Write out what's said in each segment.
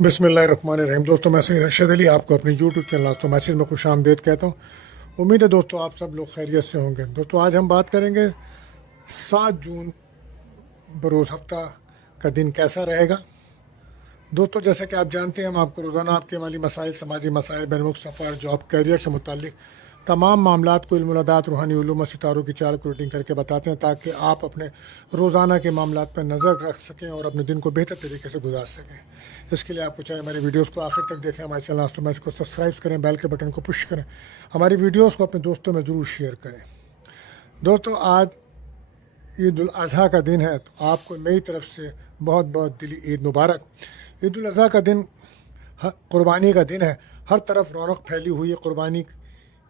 बिस्मिल्लाहिर्रहमानिर्रहीम। दोस्तों, मैं सैयद अरशद अली आपको अपनी यूट्यूब चैनल नास्तो मैसेज में खुश आमदीद कहता हूँ। उम्मीद है दोस्तों आप सब लोग खैरियत से होंगे। दोस्तों, आज हम बात करेंगे 7 जून बरोज़ हफ्ता का दिन कैसा रहेगा। दोस्तों, जैसा कि आप जानते हैं, हम आपको रोज़ाना आपके माली मसाइल, समाजी मसाइल, बैनुमुल्क सफ़र, जॉब, कैरियर से मुताल्लिक तमाम मामलात को, इल्मुलदात, रूहानी उलूम और सितारों की चाल को रूटीन करके बताते हैं, ताकि आप अपने रोज़ाना के मामलात पर नज़र रख सकें और अपने दिन को बेहतर तरीके से गुजार सकें। इसके लिए आपको चाहिए हमारी वीडियोज़ को आखिर तक देखें, हमारे चैनल नास्तो मैच को सब्सक्राइब करें, बेल के बटन को पुश करें, हमारी वीडियोज़ को अपने दोस्तों में ज़रूर शेयर करें। दोस्तों, आज ईद उल अज़हा का दिन है, तो आपको मेरी तरफ से बहुत बहुत दिली ईद मुबारक। ईद उल अज़हा का दिन कुर्बानी का दिन है। हर तरफ रौनक फैली हुई है कुर्बानी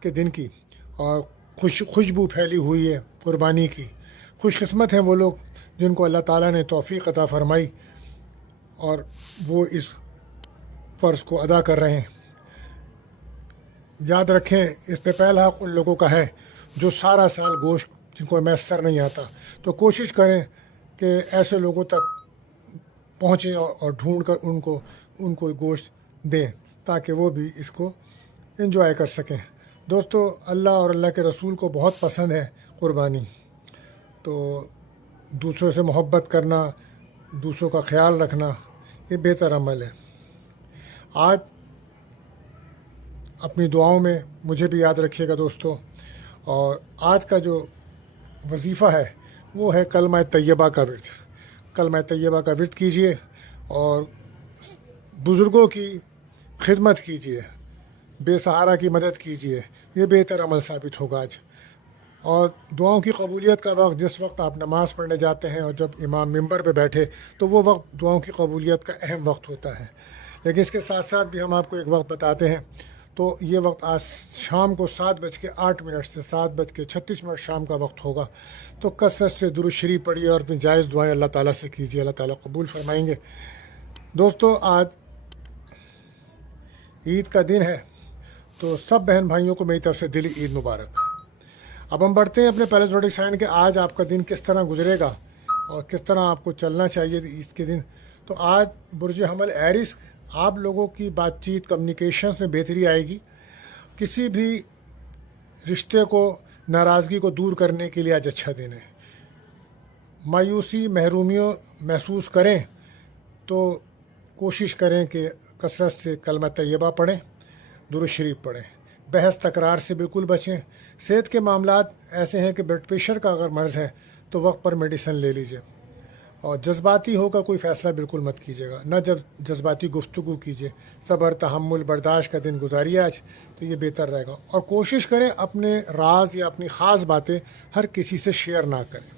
के दिन की, और खुशबू फैली हुई है कुर्बानी की। खुशकिस्मत हैं वो लोग जिनको अल्लाह ताला ने तौफ़ीक़ अता फ़रमाई और वो इस फ़र्ज़ को अदा कर रहे हैं। याद रखें, इस पे पहला हक़ उन लोगों का है जो सारा साल गोश्त जिनको मैसर नहीं आता। तो कोशिश करें कि ऐसे लोगों तक पहुँचें और ढूंढ कर उनको गोश्त दें, ताकि वो भी इसको एंजॉय कर सकें। दोस्तों, अल्लाह और अल्लाह के रसूल को बहुत पसंद है कुर्बानी। तो दूसरों से मोहब्बत करना, दूसरों का ख्याल रखना, ये बेहतर अमल है। आज अपनी दुआओं में मुझे भी याद रखिएगा दोस्तों। और आज का जो वजीफ़ा है वो है कलमा तैयबा का विर्द। कलमा तैयबा का विर्द कीजिए और बुज़ुर्गों की खिदमत कीजिए, बेसहारा की मदद कीजिए। ये बेहतर अमल साबित होगा आज। और दुआओं की कबूलियत का वक्त, जिस वक्त आप नमाज़ पढ़ने जाते हैं और जब इमाम मिंबर पे बैठे, तो वो वक्त दुआओं की कबूलियत का अहम वक्त होता है। लेकिन इसके साथ साथ भी हम आपको एक वक्त बताते हैं। तो ये वक्त आज शाम को 7:08 से 7:36 शाम का वक्त होगा। तो कसरत से दुरूद शरीफ पढ़िए और अपनी जायज़ दुआएं अल्लाह ताला से कीजिए, अल्लाह ताला कबूल फरमाएंगे। दोस्तों, आज ईद का दिन है, तो सब बहन भाइयों को मेरी तरफ से दिली ईद मुबारक। अब हम बढ़ते हैं अपने पहले ज़ोडिक साइन के आज आपका दिन किस तरह गुजरेगा और किस तरह आपको चलना चाहिए ईद के दिन। तो आज बुर्ज हमल एरिस, आप लोगों की बातचीत, कम्युनिकेशन में बेहतरी आएगी। किसी भी रिश्ते को, नाराज़गी को दूर करने के लिए आज अच्छा दिन है। मायूसी, महरूमियों महसूस करें तो कोशिश करें कि कसरत से कलमा तैयबा पढ़ें, दुरूद शरीफ पढ़ें। बहस तकरार से बिल्कुल बचें। सेहत के मामलात ऐसे हैं कि ब्लड प्रेशर का अगर मर्ज़ है तो वक्त पर मेडिसिन ले लीजिए। और जज्बाती होकर कोई फ़ैसला बिल्कुल मत कीजिएगा, न जब जज्बाती गुफ्तगू कीजिए। सब्र, तहम्मुल, बर्दाश्त का दिन गुजारिए आज, तो ये बेहतर रहेगा। और कोशिश करें अपने राज या अपनी ख़ास बातें हर किसी से शेयर ना करें।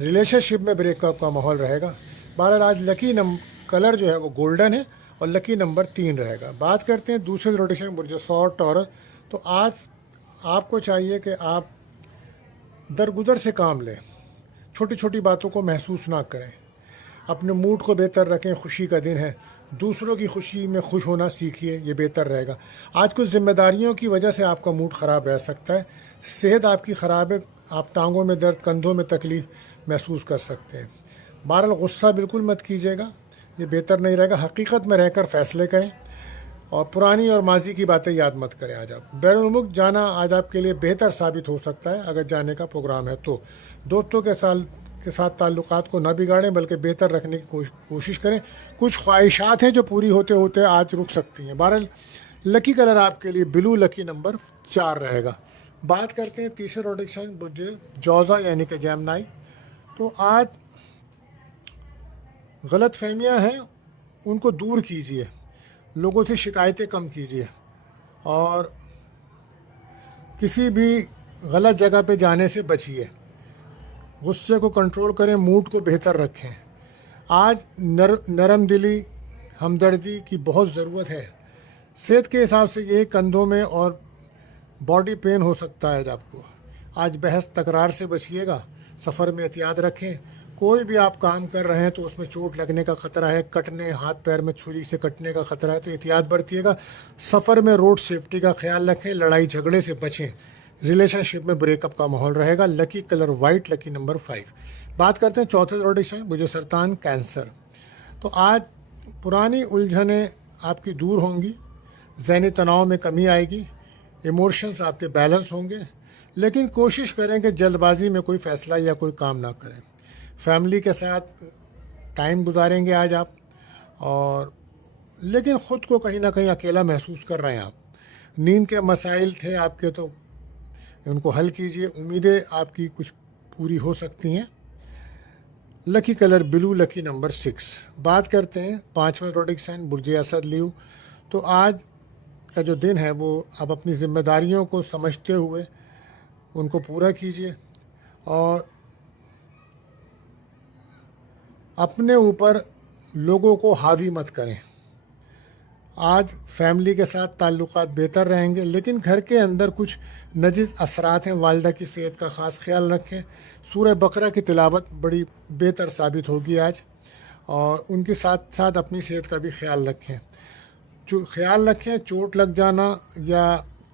रिलेशनशिप में ब्रेकअप का माहौल रहेगा। बहरहाल आज लकी कलर जो है वो गोल्डन है और लकी नंबर 3 रहेगा। बात करते हैं दूसरे रोटेशन बुर्ज सौर टॉरस। तो आज आपको चाहिए कि आप दरगुजर से काम लें, छोटी छोटी बातों को महसूस ना करें, अपने मूड को बेहतर रखें। खुशी का दिन है, दूसरों की खुशी में खुश होना सीखिए, ये बेहतर रहेगा। आज कुछ जिम्मेदारियों की वजह से आपका मूड ख़राब रह सकता है। सेहत आपकी ख़राब है, आप टांगों में दर्द, कंधों में तकलीफ़ महसूस कर सकते हैं। बहरहाल गुस्सा बिल्कुल मत कीजिएगा, ये बेहतर नहीं रहेगा। हकीकत में रहकर फ़ैसले करें और पुरानी और माजी की बातें याद मत करें। आज आप बैरून मुल्क जाना आज आपके लिए बेहतर साबित हो सकता है, अगर जाने का प्रोग्राम है तो। दोस्तों के साथ ताल्लुकात को न बिगाड़ें, बल्कि बेहतर रखने की कोशिश करें। कुछ ख्वाहिशात हैं जो पूरी होते होते आज रुक सकती हैं। बहरहाल लकी कलर आपके लिए ब्लू, लकी नंबर 4 रहेगा। बात करते हैं तीसरे रोटेशन बुर्ज जौज़ा यानी कि जेमिनी। तो आज गलत फहमियाँ हैं, उनको दूर कीजिए, लोगों से शिकायतें कम कीजिए और किसी भी गलत जगह पे जाने से बचिए। गुस्से को कंट्रोल करें, मूड को बेहतर रखें। आज नरम दिली, हमदर्दी की बहुत ज़रूरत है। सेहत के हिसाब से ये कंधों में और बॉडी पेन हो सकता है आपको। आज बहस तकरार से बचिएगा, सफ़र में एहतियात रखें। कोई भी आप काम कर रहे हैं तो उसमें चोट लगने का ख़तरा है, कटने, हाथ पैर में छुरी से कटने का ख़तरा है, तो एहतियात बरतिएगा। सफ़र में रोड सेफ्टी का ख्याल रखें, लड़ाई झगड़े से बचें। रिलेशनशिप में ब्रेकअप का माहौल रहेगा। Lucky colour white, lucky number 5। बात करते हैं चौथे रोटेशन बुर्ज सरतान कैंसर। तो आज पुरानी उलझनें आपकी दूर होंगी, ज़हनी तनाव में कमी आएगी, इमोशंस आपके बैलेंस होंगे, लेकिन कोशिश करें कि जल्दबाजी में कोई फ़ैसला या कोई काम ना करें। फैमिली के साथ टाइम गुजारेंगे आज आप, और लेकिन ख़ुद को कहीं ना कहीं अकेला महसूस कर रहे हैं आप। नींद के मसाइल थे आपके, तो उनको हल कीजिए, उम्मीदें आपकी कुछ पूरी हो सकती हैं। Lucky colour blue, lucky number 6। बात करते हैं 5वें ज़ोडिएक साइन बुर्ज असद लियो। तो आज का जो दिन है वो आप अपनी ज़िम्मेदारियों को समझते हुए उनको पूरा कीजिए, और अपने ऊपर लोगों को हावी मत करें। आज फैमिली के साथ ताल्लुकात बेहतर रहेंगे, लेकिन घर के अंदर कुछ नजिज़ असरात हैं। वालिदा की सेहत का ख़ास ख्याल रखें। सूरह बकरा की तिलावत बड़ी बेहतर साबित होगी आज, और उनके साथ साथ अपनी सेहत का भी ख्याल रखें। जो ख्याल रखें, चोट लग जाना या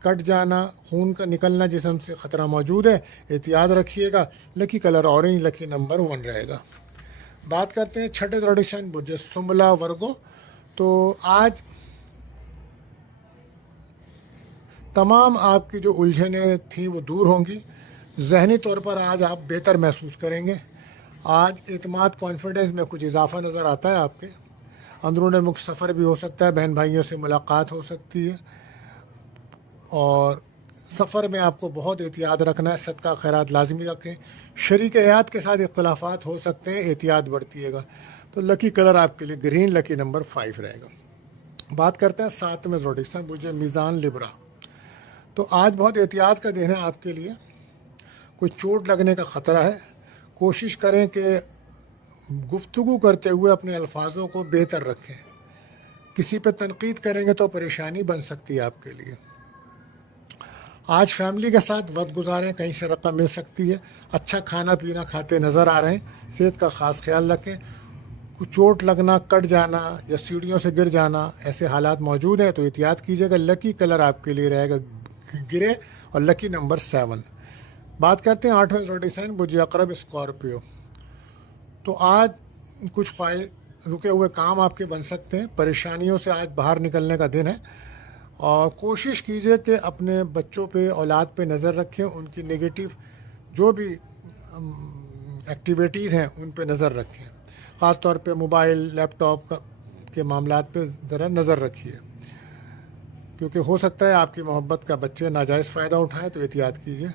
कट जाना, खून का निकलना जिस्म से ख़तरा मौजूद है, एहतियात रखिएगा। Lucky colour orange, lucky number 1 रहेगा। बात करते हैं 6ठे ज़ोडिएक साइन बुर्ज सुंबला वर्गो। तो आज तमाम आपकी जो उलझनें थीं वो दूर होंगी। ज़हनी तौर पर आज आप बेहतर महसूस करेंगे। आज एतमाद, कॉन्फिडेंस में कुछ इजाफा नज़र आता है आपके। अंदरूनी मुल्क सफ़र भी हो सकता है, बहन भाइयों से मुलाकात हो सकती है, और सफ़र में आपको बहुत एहतियात रखना है। सदका खैरात लाजमी रखें। शरीक हयात के साथ इख्तलाफात हो सकते हैं, एहतियात बरतिएगा। तो लकी कलर आपके लिए ग्रीन, लकी नंबर 5 रहेगा। बात करते हैं 7वें ज़ोडिएक साइन बुर्ज मीज़ान लिब्रा। तो आज बहुत एहतियात का दिन है आपके लिए। कोई चोट लगने का ख़तरा है। कोशिश करें कि गुफ्तगू करते हुए अपने अल्फाजों को बेहतर रखें। किसी पे तनकीद करेंगे तो परेशानी बन सकती है आपके लिए। आज फैमिली के साथ वक्त गुजारें, कहीं से रकम मिल सकती है। अच्छा खाना पीना खाते नज़र आ रहे हैं। सेहत का ख़ास ख्याल रखें। कुछ चोट लगना, कट जाना या सीढ़ियों से गिर जाना, ऐसे हालात मौजूद हैं, तो एहतियात कीजिएगा। लकी कलर आपके लिए रहेगा ग्रे, और लकी नंबर 7। बात करते हैं 8वें ज़ोडिएक साइन बुर्ज अक़रब स्कॉर्पियो। तो आज कुछ रुके हुए काम आपके बन सकते हैं। परेशानियों से आज बाहर निकलने का दिन है, और कोशिश कीजिए कि अपने बच्चों पे, औलाद पे नज़र रखें। उनकी नेगेटिव जो भी एक्टिविटीज़ हैं उन पे नज़र रखें। ख़ास तौर पे मोबाइल, लैपटॉप के मामलात पे ज़रा नज़र रखिए, क्योंकि हो सकता है आपकी मोहब्बत का बच्चे नाजायज़ फ़ायदा उठाएं, तो एहतियात कीजिए।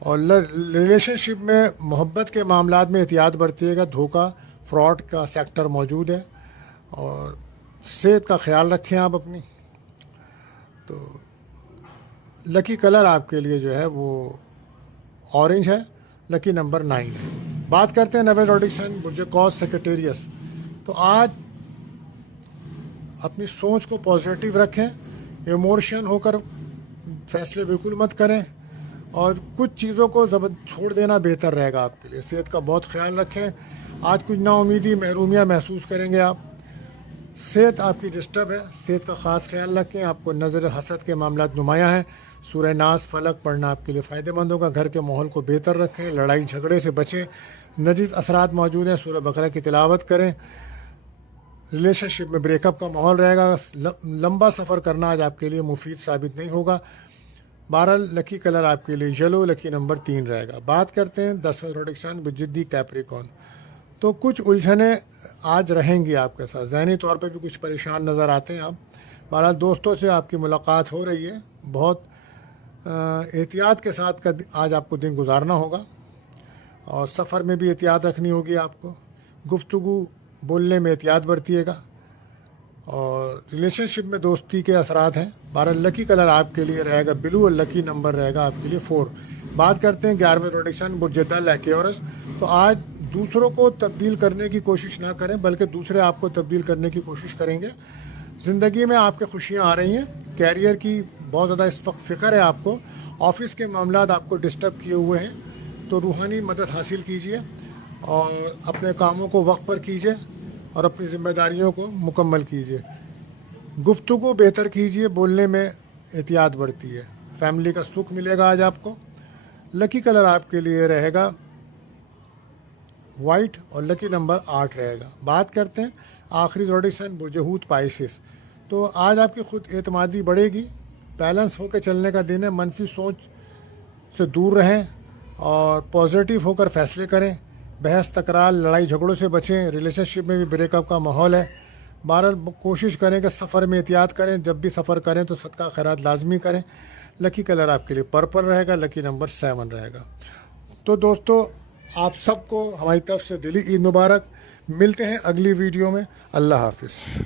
और रिलेशनशिप में मोहब्बत के मामलात में एहतियात बरतिएगा। धोखा, फ्रॉड का सेक्टर मौजूद है, और सेहत का ख्याल रखें आप अपनी। तो लकी कलर आपके लिए जो है वो ऑरेंज है, लकी नंबर 9 है। बात करते हैं 9वें ज़ोडिएक साइन बुर्ज कॉस सेक्रेटेरियस। तो आज अपनी सोच को पॉजिटिव रखें। इमोशन होकर फैसले बिल्कुल मत करें, और कुछ चीज़ों को छोड़ देना बेहतर रहेगा आपके लिए। सेहत का बहुत ख्याल रखें। आज कुछ नाउमीदी, महरूमिया महसूस करेंगे आप। सेहत आपकी डिस्टर्ब है, सेहत का ख़ास ख्याल रखें। आपको नज़र हसद के मामलात नुमायाँ हैं। सूरह नास, फलक पढ़ना आपके लिए फ़ायदेमंद होगा। घर के माहौल को बेहतर रखें। लड़ाई झगड़े से बचें। नजीज़ असरात मौजूद हैं। सूरह बकरा की तिलावत करें। रिलेशनशिप में ब्रेकअप का माहौल रहेगा। लंबा सफ़र करना आज आपके लिए मुफीद साबित नहीं होगा। 12 लकी कलर आपके लिए येलो, लकी नंबर 3 रहेगा। बात करते हैं 10वें ज़ोडिएक साइन जिद्दी कैप्रिकॉर्न। तो कुछ उलझनें आज रहेंगी आपके साथ। ज़हनी तौर पे भी कुछ परेशान नज़र आते हैं आप। 12 दोस्तों से आपकी मुलाकात हो रही है। बहुत एहतियात के साथ का आज आपको दिन गुजारना होगा, और सफ़र में भी एहतियात रखनी होगी आपको। गुफ्तगू बोलने में एहतियात बरतिएगा, और रिलेशनशिप में दोस्ती के असरात हैं। 12 लकी कलर आपके लिए रहेगा ब्लू, और लकी नंबर रहेगा आपके लिए 4। बात करते हैं 11वें ज़ोडिएक साइन बुर्ज दल एक्वेरियस। तो आज दूसरों को तब्दील करने की कोशिश ना करें, बल्कि दूसरे आपको तब्दील करने की कोशिश करेंगे। ज़िंदगी में आपके खुशियाँ आ रही हैं। कैरियर की बहुत ज़्यादा इस वक्त फ़िक्र है आपको। ऑफ़िस के मामलात आपको डिस्टर्ब किए हुए हैं, तो रूहानी मदद हासिल कीजिए, और अपने कामों को वक्त पर कीजिए, और अपनी ज़िम्मेदारियों को मुकम्मल कीजिए। गुफ्तगू बेहतर कीजिए, बोलने में एहतियात बरतिए। फैमिली का सुख मिलेगा आज आपको। लकी कलर आपके लिए रहेगा वाइट, और लकी नंबर 8 रहेगा। बात करते हैं آخری زوڈک سائن وجہود پائسس. تو آج آپ کی خود اعتمادی بڑھے گی، بیلنس ہو کے چلنے کا دن ہے. منفی سوچ سے دور رہیں اور پازیٹیو ہو کر فیصلے کریں. بحث تکرار لڑائی جھگڑوں سے بچیں. ریلیشن شپ میں بھی بریک اپ کا ماحول ہے. بہرحال کوشش کریں کہ سفر میں احتیاط کریں. جب بھی سفر کریں تو صدقہ خیرات لازمی کریں. لکی کلر آپ کے لیے پرپل رہے گا. لکی نمبر 7 رہے گا. تو دوستو آپ سب کو ہماری طرف سے دلی عید مبارک. ملتے ہیں اگلی ویڈیو میں. اللہ حافظ.